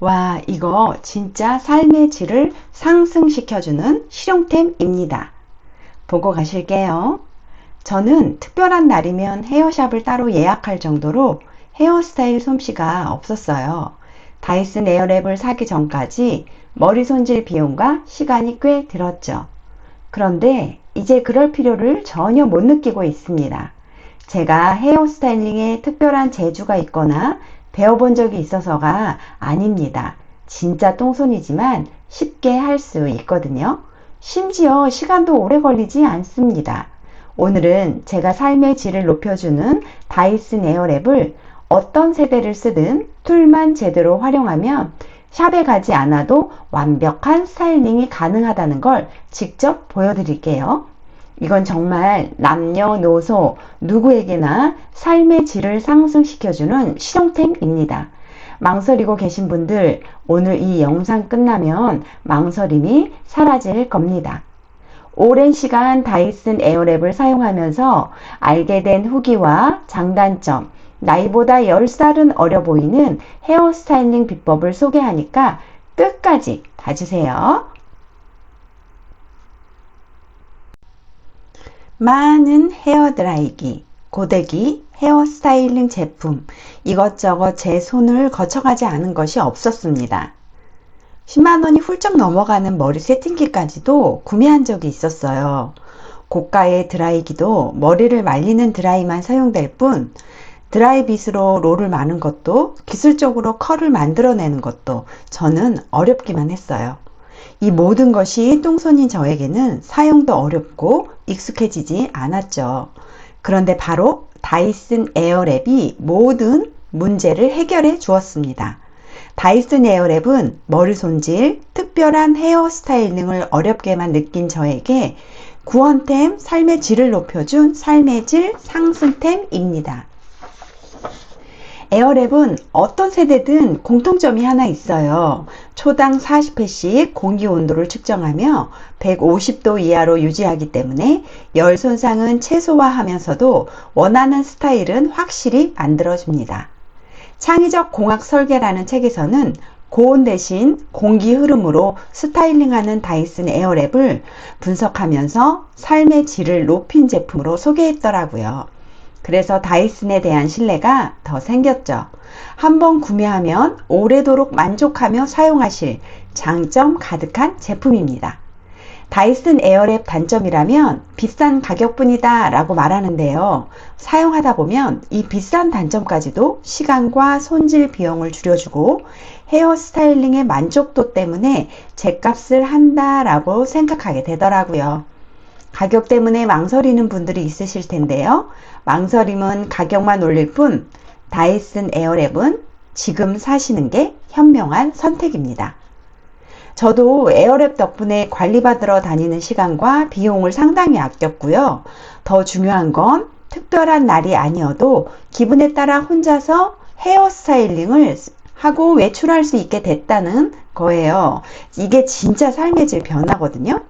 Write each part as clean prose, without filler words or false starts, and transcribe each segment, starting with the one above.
와, 이거 진짜 삶의 질을 상승시켜주는 실용템입니다. 보고 가실게요. 저는 특별한 날이면 헤어샵을 따로 예약할 정도로 헤어스타일 솜씨가 없었어요. 다이슨 에어랩을 사기 전까지 머리 손질 비용과 시간이 꽤 들었죠. 그런데 이제 그럴 필요를 전혀 못 느끼고 있습니다. 제가 헤어스타일링에 특별한 재주가 있거나 배워본 적이 있어서가 아닙니다. 진짜 똥손이지만 쉽게 할 수 있거든요. 심지어 시간도 오래 걸리지 않습니다. 오늘은 제가 삶의 질을 높여주는 다이슨 에어랩을 어떤 세대를 쓰든 툴만 제대로 활용하면 샵에 가지 않아도 완벽한 스타일링이 가능하다는 걸 직접 보여드릴게요. 이건 정말 남녀노소 누구에게나 삶의 질을 상승시켜주는 실용템입니다. 망설이고 계신 분들, 오늘 이 영상 끝나면 망설임이 사라질 겁니다. 오랜 시간 다이슨 에어랩을 사용하면서 알게 된 후기와 장단점, 나이보다 10살은 어려 보이는 헤어스타일링 비법을 소개하니까 끝까지 봐주세요. 많은 헤어드라이기, 고데기, 헤어스타일링 제품, 이것저것 제 손을 거쳐가지 않은 것이 없었습니다. 10만원이 훌쩍 넘어가는 머리 세팅기까지도 구매한 적이 있었어요. 고가의 드라이기도 머리를 말리는 드라이만 사용될 뿐, 드라이빗으로 롤을 마는 것도 기술적으로 컬을 만들어내는 것도 저는 어렵기만 했어요. 이 모든 것이 똥손인 저에게는 사용도 어렵고 익숙해지지 않았죠. 그런데 바로 다이슨 에어랩이 모든 문제를 해결해 주었습니다. 다이슨 에어랩은 머리 손질, 특별한 헤어 스타일링을 어렵게만 느낀 저에게 구원템, 삶의 질을 높여준 삶의 질 상승템입니다. 에어랩은 어떤 세대든 공통점이 하나 있어요. 초당 40회씩 공기 온도를 측정하며 150도 이하로 유지하기 때문에 열 손상은 최소화하면서도 원하는 스타일은 확실히 만들어줍니다. 창의적 공학 설계라는 책에서는 고온 대신 공기 흐름으로 스타일링하는 다이슨 에어랩을 분석하면서 삶의 질을 높인 제품으로 소개했더라고요. 그래서 다이슨에 대한 신뢰가 더 생겼죠. 한번 구매하면 오래도록 만족하며 사용하실 장점 가득한 제품입니다. 다이슨 에어랩 단점이라면 비싼 가격뿐이다 라고 말하는데요. 사용하다 보면 이 비싼 단점까지도 시간과 손질 비용을 줄여주고 헤어 스타일링의 만족도 때문에 제값을 한다 라고 생각하게 되더라고요. 가격 때문에 망설이는 분들이 있으실 텐데요. 망설임은 가격만 올릴 뿐 다이슨 에어랩은 지금 사시는 게 현명한 선택입니다. 저도 에어랩 덕분에 관리받으러 다니는 시간과 비용을 상당히 아꼈고요. 더 중요한 건 특별한 날이 아니어도 기분에 따라 혼자서 헤어 스타일링을 하고 외출할 수 있게 됐다는 거예요. 이게 진짜 삶의 질 변화거든요.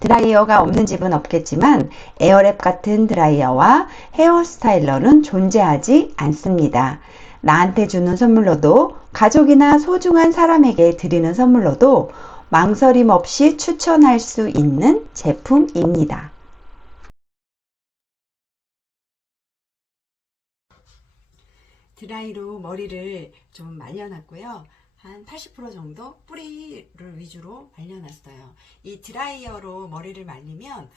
드라이어가 없는 집은 없겠지만 에어랩 같은 드라이어와 헤어 스타일러는 존재하지 않습니다. 나한테 주는 선물로도 가족이나 소중한 사람에게 드리는 선물로도 망설임 없이 추천할 수 있는 제품입니다. 드라이로 머리를 좀 말려놨고요. 한 80% 정도 뿌리를 위주로 말려놨어요. 이 드라이어로 머리를 말리면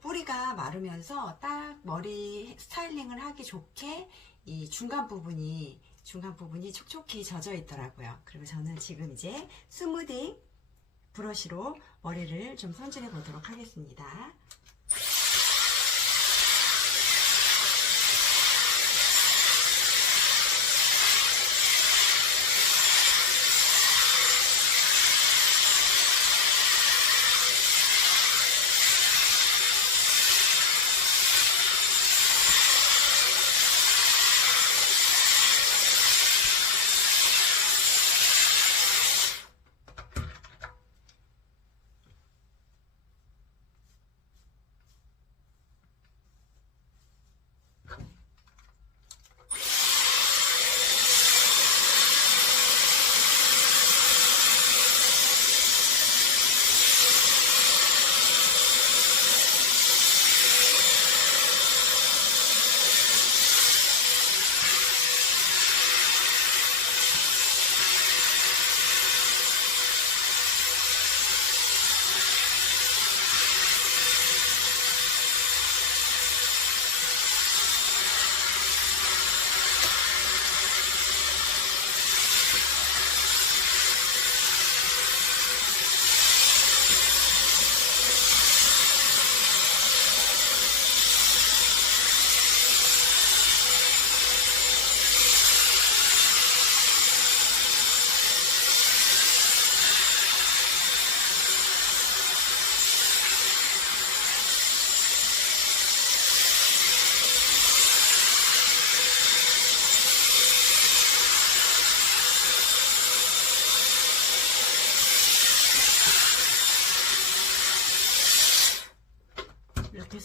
뿌리가 마르면서 딱 머리 스타일링을 하기 좋게 이 중간 부분이 촉촉히 젖어 있더라고요. 그리고 저는 지금 이제 스무딩 브러쉬로 머리를 좀 손질해 보도록 하겠습니다.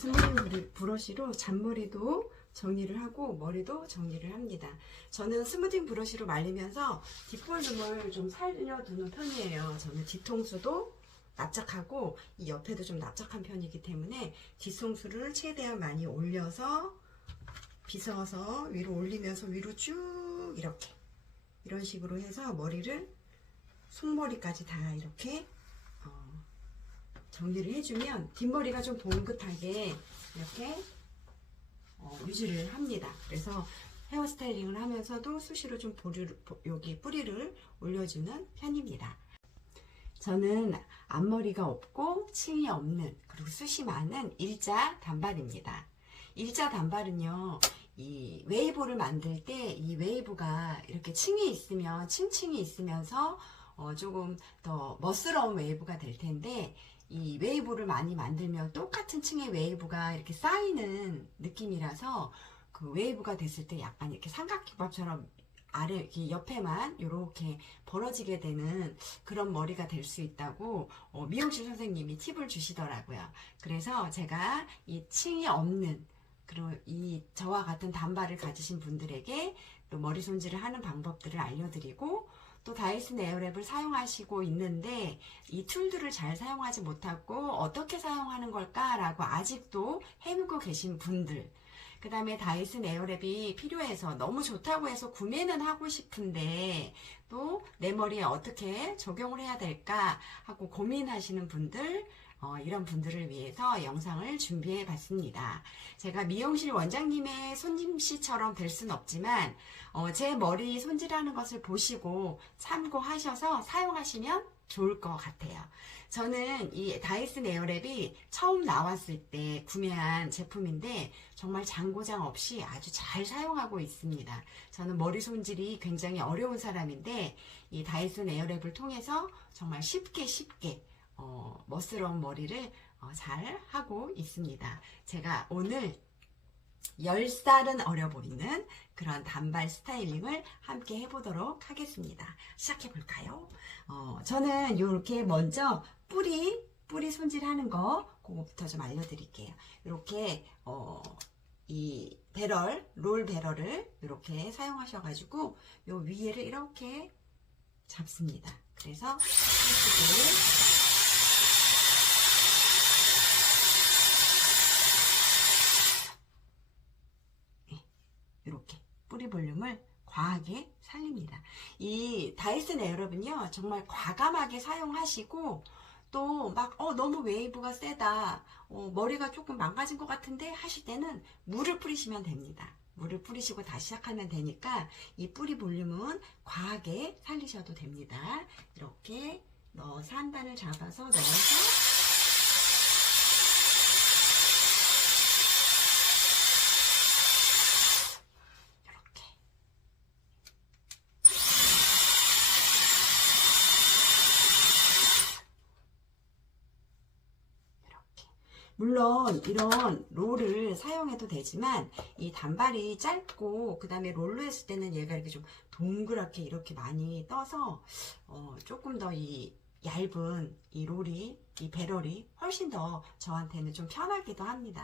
스무딩 브러쉬로 잔머리도 정리를 하고 머리도 정리를 합니다. 저는 스무딩 브러쉬로 말리면서 뒷볼륨을 좀 살려두는 편이에요. 저는 뒤통수도 납작하고 이 옆에도 좀 납작한 편이기 때문에 뒤통수를 최대한 많이 올려서 빗어서 위로 올리면서 위로 쭉 이렇게 이런 식으로 해서 머리를 속머리까지 다 이렇게 정리를 해주면 뒷머리가 좀 봉긋하게 이렇게 유지를 합니다. 그래서 헤어스타일링을 하면서도 수시로 좀 여기 뿌리를 올려주는 편입니다. 저는 앞머리가 없고 층이 없는 그리고 숱이 많은 일자 단발입니다. 일자 단발은요, 이 웨이브를 만들 때 이 웨이브가 이렇게 층이 있으면 층층이 있으면서 조금 더 멋스러운 웨이브가 될 텐데, 이 웨이브를 많이 만들면 똑같은 층의 웨이브가 이렇게 쌓이는 느낌이라서 그 웨이브가 됐을 때 약간 이렇게 삼각김밥처럼 아래 옆에만 이렇게 벌어지게 되는 그런 머리가 될 수 있다고 미용실 선생님이 팁을 주시더라고요. 그래서 제가 이 층이 없는 그리고 이 저와 같은 단발을 가지신 분들에게 또 머리 손질을 하는 방법들을 알려드리고, 또 다이슨 에어랩을 사용하시고 있는데 이 툴들을 잘 사용하지 못하고 어떻게 사용하는 걸까라고 아직도 헤매고 계신 분들, 그 다음에 다이슨 에어랩이 필요해서 너무 좋다고 해서 구매는 하고 싶은데 또 내 머리에 어떻게 적용을 해야 될까 하고 고민하시는 분들, 이런 분들을 위해서 영상을 준비해 봤습니다. 제가 미용실 원장님의 손님씨처럼 될 순 없지만 제 머리 손질하는 것을 보시고 참고하셔서 사용하시면 좋을 것 같아요. 저는 이 다이슨 에어랩이 처음 나왔을 때 구매한 제품인데 정말 장고장 없이 아주 잘 사용하고 있습니다. 저는 머리 손질이 굉장히 어려운 사람인데 이 다이슨 에어랩을 통해서 정말 쉽게 멋스러운 머리를 잘 하고 있습니다. 제가 오늘 10살은 어려 보이는 그런 단발 스타일링을 함께 해보도록 하겠습니다. 시작해볼까요? 저는 이렇게 먼저 뿌리 손질하는 거 그거부터 좀 알려드릴게요. 이렇게 이 롤 배럴을 이렇게 사용하셔가지고 요 위에를 이렇게 잡습니다. 그래서 이렇게 뿌리 볼륨을 과하게 살립니다. 이 다이슨 에어랩은요 정말 과감하게 사용하시고, 또 막 너무 웨이브가 세다, 머리가 조금 망가진 것 같은데 하실 때는 물을 뿌리시면 됩니다. 물을 뿌리시고 다시 시작하면 되니까 이 뿌리 볼륨은 과하게 살리셔도 됩니다. 이렇게 넣어서 한 단을 잡아서 넣어서 물론 이런 롤을 사용해도 되지만 이 단발이 짧고 그 다음에 롤로 했을 때는 얘가 이렇게 좀 동그랗게 이렇게 많이 떠서 조금 더 이 얇은 이 롤이, 이 배럴이 훨씬 더 저한테는 좀 편하기도 합니다.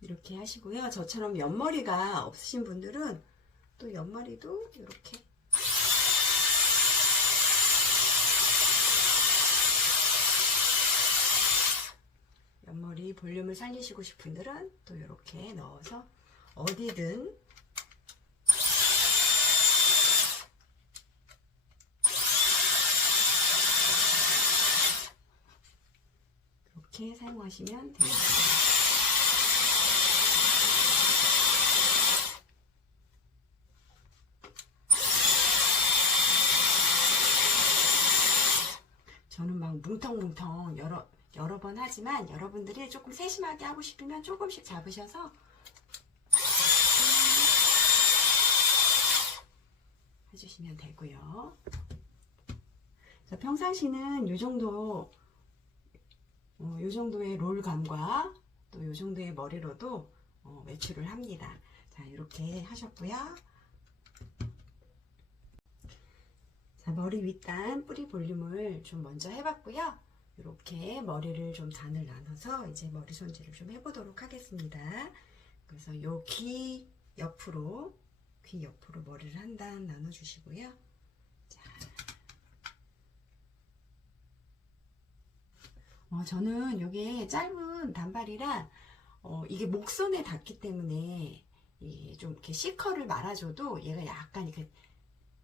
이렇게 이렇게 하시고요. 저처럼 옆머리가 없으신 분들은 또 옆머리도 이렇게 옆머리 볼륨을 살리시고 싶은 분들은 또 이렇게 넣어서 어디든 이렇게 사용하시면 됩니다. 저는 막 뭉텅뭉텅 여러 번 하지만 여러분들이 조금 세심하게 하고 싶으면 조금씩 잡으셔서 해주시면 되고요. 평상시는 요 정도의 롤감과 또 요 정도의 머리로도 외출을 합니다. 자, 이렇게 하셨고요. 자, 머리 윗단 뿌리 볼륨을 좀 먼저 해봤고요. 이렇게 머리를 좀 단을 나눠서 이제 머리 손질을 좀 해보도록 하겠습니다. 그래서 요 귀 옆으로 머리를 한 단 나눠주시고요. 자, 저는 이게 짧은 단발이라 이게 목선에 닿기 때문에 이게 좀 이렇게 C컬을 말아줘도 얘가 약간 이렇게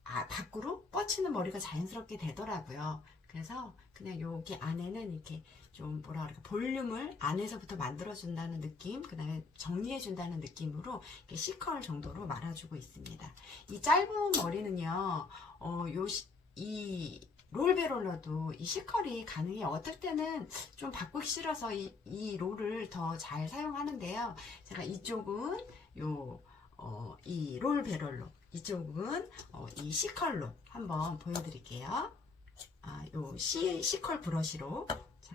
밖으로 뻗치는 머리가 자연스럽게 되더라고요. 그래서 그냥 여기 안에는 이렇게 좀 뭐라 그럴까, 볼륨을 안에서부터 만들어준다는 느낌, 그 다음에 정리해준다는 느낌으로 이렇게 C컬 정도로 말아주고 있습니다. 이 짧은 머리는요, 이 롤베롤러도 이 C컬이 가능해요. 어떨 때는 좀 바꾸기 싫어서 이 롤을 더 잘 사용하는데요. 제가 이쪽은 이 롤베롤로, 이쪽은 이 C컬로 한번 보여드릴게요. 요 C컬 브러쉬로. 자,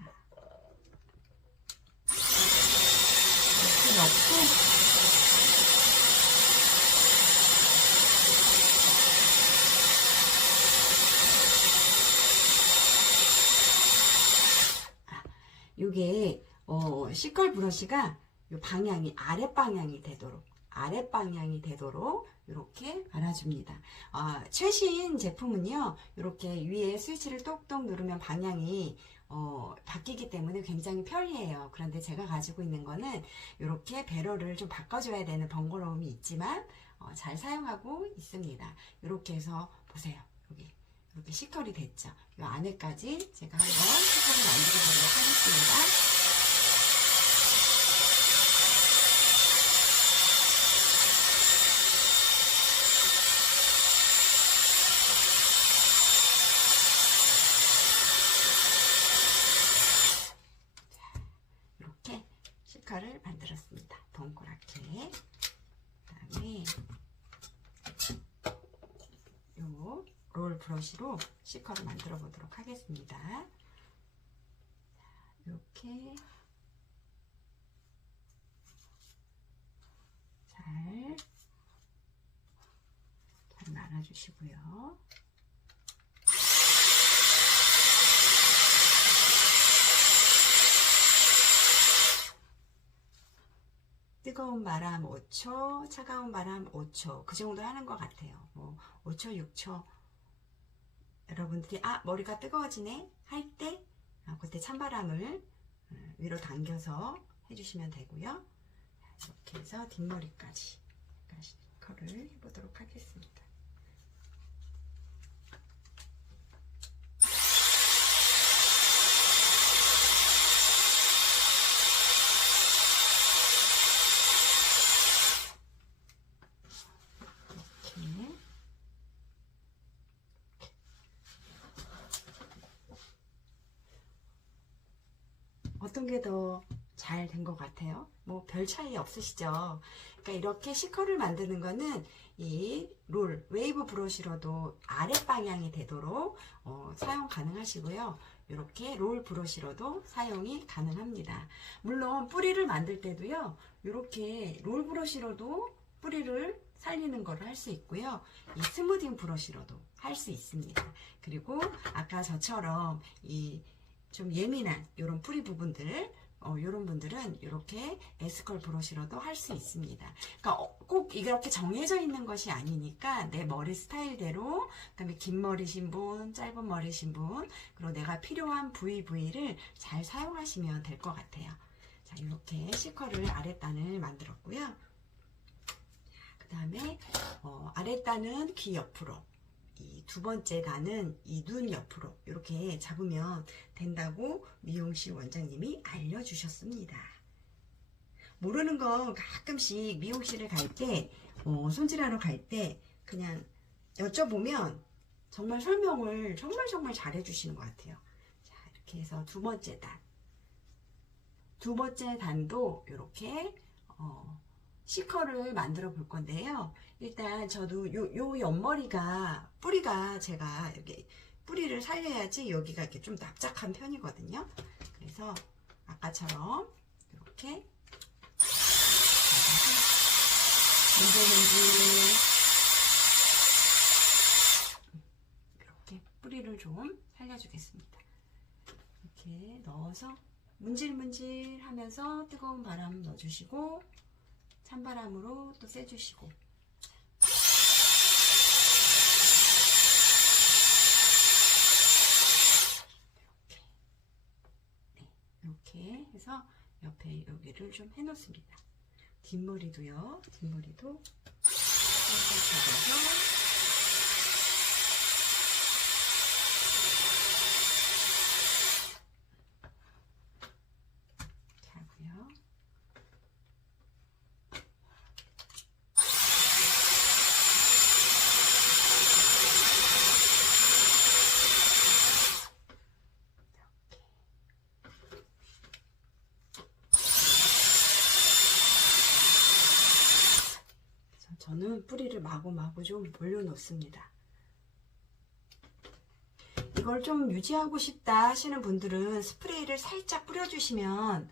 이렇게 넣고, 요게 C컬 브러쉬가 요 방향이 아랫방향이 되도록 이렇게 말아줍니다. 최신 제품은요, 이렇게 위에 스위치를 똑똑 누르면 방향이 바뀌기 때문에 굉장히 편리해요. 그런데 제가 가지고 있는 거는 이렇게 배럴을 좀 바꿔줘야 되는 번거로움이 있지만 잘 사용하고 있습니다. 이렇게 해서 보세요. 여기 이렇게 C컬이 됐죠. 이 안에까지 제가 한번 C컬을 만들어 보도록 하겠습니다. 이렇게 C컬을 만들었습니다. 동그랗게. 그다음에 요 롤 브러쉬로 C컬을 만들어 보도록 하겠습니다. 이렇게 잘 말아주시고요. 뜨거운 바람 5초, 차가운 바람 5초, 그 정도 하는 것 같아요. 뭐 5초, 6초. 여러분들이 머리가 뜨거워지네 할 때 그때 찬바람을 위로 당겨서 해주시면 되고요. 이렇게 해서 뒷머리까지 컬을 해보도록 하겠습니다. 어떤 게 더 잘 된 것 같아요? 뭐 별 차이 없으시죠? 그러니까 이렇게 C컬을 만드는 거는 이 롤, 웨이브 브러쉬로도 아랫방향이 되도록 사용 가능하시고요. 이렇게 롤 브러쉬로도 사용이 가능합니다. 물론 뿌리를 만들 때도요, 이렇게 롤 브러쉬로도 뿌리를 살리는 거를 할 수 있고요. 이 스무딩 브러쉬로도 할 수 있습니다. 그리고 아까 저처럼 좀 예민한 이런 뿌리 부분들, 이런 분들은 이렇게 S컬 브러쉬로도 할 수 있습니다. 그러니까 꼭 이렇게 정해져 있는 것이 아니니까 내 머리 스타일대로, 그다음에 긴 머리신 분, 짧은 머리신 분, 그리고 내가 필요한 부위를 잘 사용하시면 될 것 같아요. 자, 이렇게 C컬을 아랫단을 만들었고요. 그 다음에 아랫단은 귀 옆으로, 이 두 번째 단은 이 눈 옆으로 이렇게 잡으면 된다고 미용실 원장님이 알려주셨습니다. 모르는 거 가끔씩 미용실을 갈 때, 손질하러 갈 때 그냥 여쭤보면 정말 설명을 정말 잘 해주시는 것 같아요. 자, 이렇게 해서 두 번째 단, 두 번째 단도 이렇게 C컬을 만들어 볼 건데요. 일단 저도 요 옆머리가 뿌리가 제가 이렇게 뿌리를 살려야지 여기가 이렇게 좀 납작한 편이거든요. 그래서 아까처럼 이렇게 이렇게 뿌리를 좀 살려주겠습니다. 이렇게 넣어서 문질문질 하면서 뜨거운 바람 넣어주시고 찬바람으로 또 쐬주시고 이렇게 해서 옆에 여기를 좀 해놓습니다. 뒷머리도요. 뒷머리도 살짝 잡아서 하고요. 저는 뿌리를 마구마구 좀 올려놓습니다. 이걸 좀 유지하고 싶다 하시는 분들은 스프레이를 살짝 뿌려주시면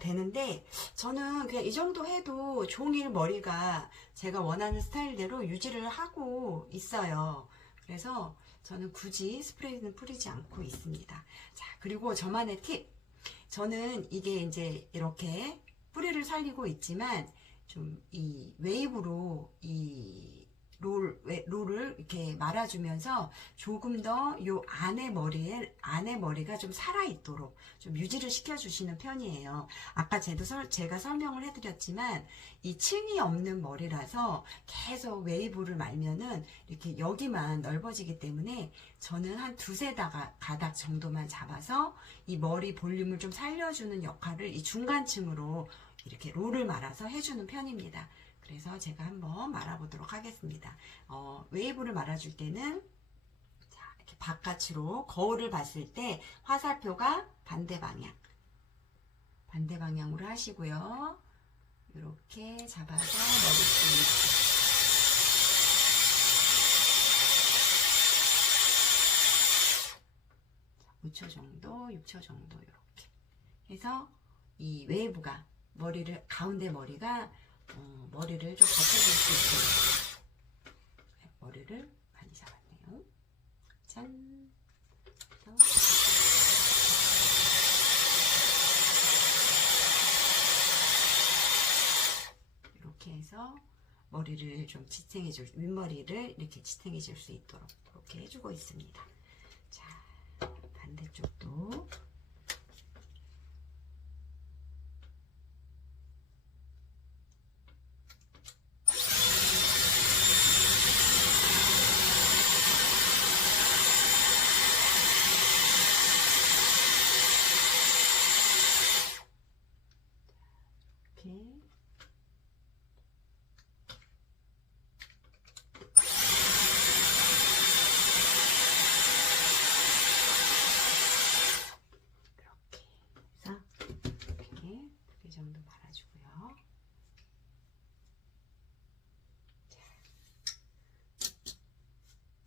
되는데 저는 그냥 이 정도 해도 종일 머리가 제가 원하는 스타일대로 유지를 하고 있어요. 그래서 저는 굳이 스프레이는 뿌리지 않고 있습니다. 자, 그리고 저만의 팁. 저는 이게 이제 이렇게 뿌리를 살리고 있지만 좀 이 웨이브로 이 롤을 이렇게 말아주면서 조금 더 요 안에 머리가 좀 살아있도록 좀 유지를 시켜주시는 편이에요. 아까 제가 설명을 해드렸지만 이 층이 없는 머리라서 계속 웨이브를 말면은 이렇게 여기만 넓어지기 때문에 저는 한 두세 가닥 정도만 잡아서 이 머리 볼륨을 좀 살려주는 역할을 이 중간층으로 이렇게 롤을 말아서 해주는 편입니다. 그래서 제가 한번 말아보도록 하겠습니다. 웨이브를 말아줄 때는 자, 이렇게 바깥으로 거울을 봤을 때 화살표가 반대 방향으로 하시고요. 이렇게 잡아서 머리띠 5초 정도, 6초 정도 이렇게 해서 이 웨이브가 가운데 머리가 머리를 좀 받쳐줄 수 있도록 머리를 많이 잡았네요. 짠. 이렇게 해서 머리를 좀 윗머리를 이렇게 지탱해 줄 수 있도록 이렇게 해주고 있습니다. 자, 반대쪽도 이렇게 이렇게 2개 정도 말아주고요. 자,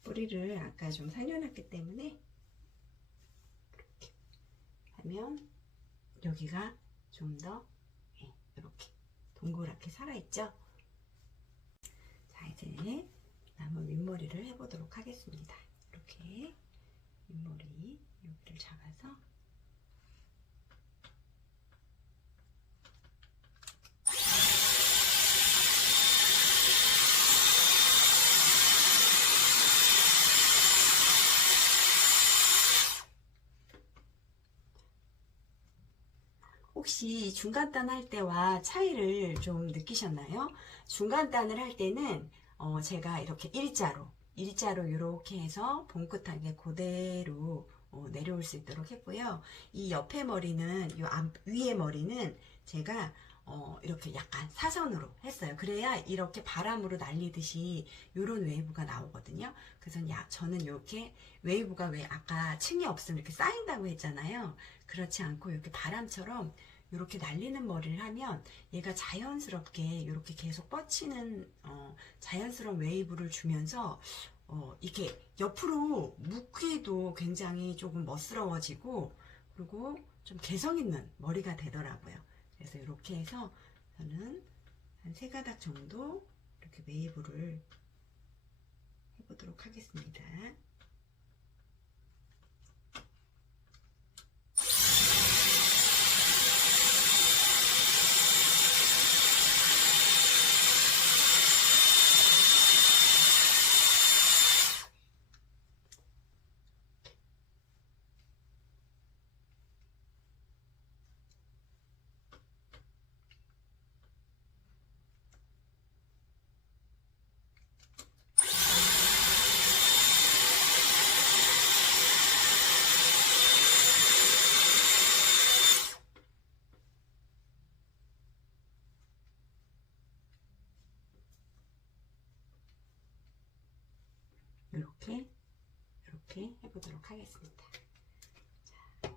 뿌리를 아까 좀 살려놨기 때문에 이렇게 하면 여기가 좀 더 이렇게 동그랗게 살아있죠. 자, 이제 남은 윗머리를 해보도록 하겠습니다. 이렇게 윗머리 여기를 잡아서 혹시 중간단 할 때와 차이를 좀 느끼셨나요? 중간단을 할 때는 제가 이렇게 일자로 이렇게 해서 봉긋하게 그대로 내려올 수 있도록 했고요. 이 옆에 머리는 위에 머리는 제가 이렇게 약간 사선으로 했어요. 그래야 이렇게 바람으로 날리듯이 이런 웨이브가 나오거든요. 그래서 저는 이렇게 웨이브가 왜 아까 층이 없으면 이렇게 쌓인다고 했잖아요. 그렇지 않고 이렇게 바람처럼 이렇게 날리는 머리를 하면 얘가 자연스럽게 이렇게 계속 뻗치는 자연스러운 웨이브를 주면서 이렇게 옆으로 묶기도 굉장히 조금 멋스러워지고 그리고 좀 개성 있는 머리가 되더라고요. 그래서 이렇게 해서 저는 한 3가닥 정도 이렇게 웨이브를 해보도록 하겠습니다. 이렇게 해보도록 하겠습니다. 자,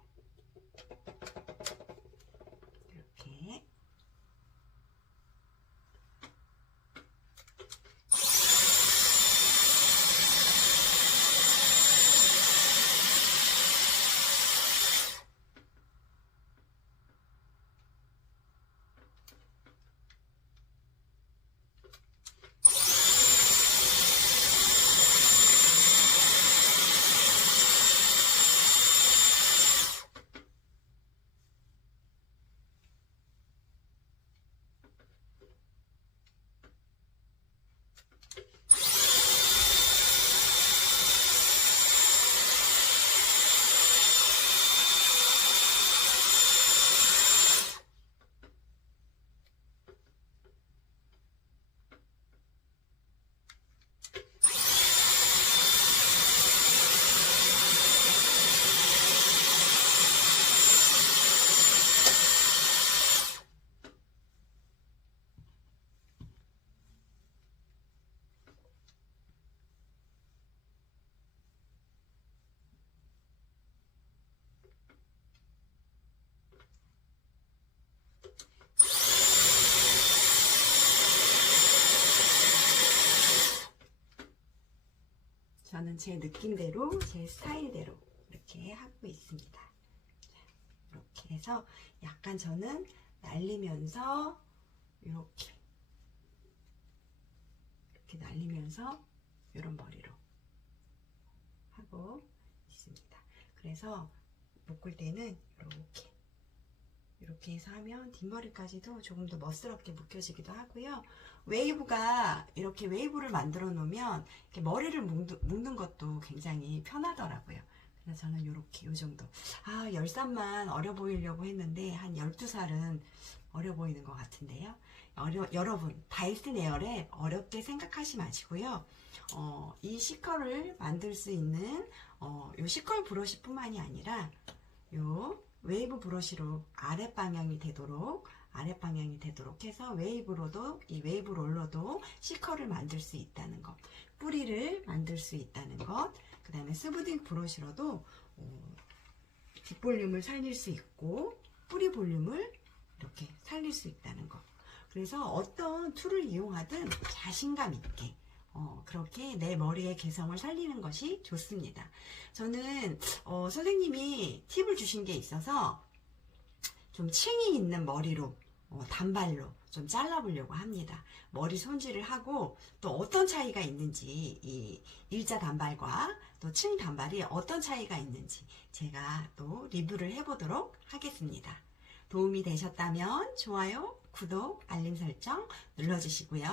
이렇게 저는 제 느낌대로 제 스타일대로 이렇게 하고 있습니다. 자, 이렇게 해서 약간 저는 날리면서 이렇게 날리면서 이런 머리로 하고 있습니다. 그래서 묶을 때는 이렇게 해서 하면 뒷머리까지도 조금 더 멋스럽게 묶여지기도 하고요. 웨이브가 이렇게 웨이브를 만들어 놓으면 이렇게 머리를 묶는 것도 굉장히 편하더라고요. 그래서 저는 이렇게 요 정도. 10살만 어려 보이려고 했는데 한 12살은 어려 보이는 것 같은데요. 여러분, 다이슨 에어랩 어렵게 생각하지 마시고요. 이 시컬을 만들 수 있는 요 시컬 브러쉬 뿐만이 아니라 요 웨이브 브러쉬로 아랫방향이 되도록 해서 웨이브로도 이 웨이브 롤러도 시컬을 만들 수 있다는 것, 뿌리를 만들 수 있다는 것, 그 다음에 스무딩 브러쉬로도 뒷볼륨을 살릴 수 있고 뿌리 볼륨을 이렇게 살릴 수 있다는 것. 그래서 어떤 툴을 이용하든 자신감 있게 그렇게 내 머리의 개성을 살리는 것이 좋습니다. 저는 선생님이 팁을 주신 게 있어서 좀 층이 있는 머리로 단발로 좀 잘라보려고 합니다. 머리 손질을 하고 또 어떤 차이가 있는지 이 일자 단발과 또 층 단발이 어떤 차이가 있는지 제가 또 리뷰를 해보도록 하겠습니다. 도움이 되셨다면 좋아요, 구독, 알림 설정 눌러주시고요.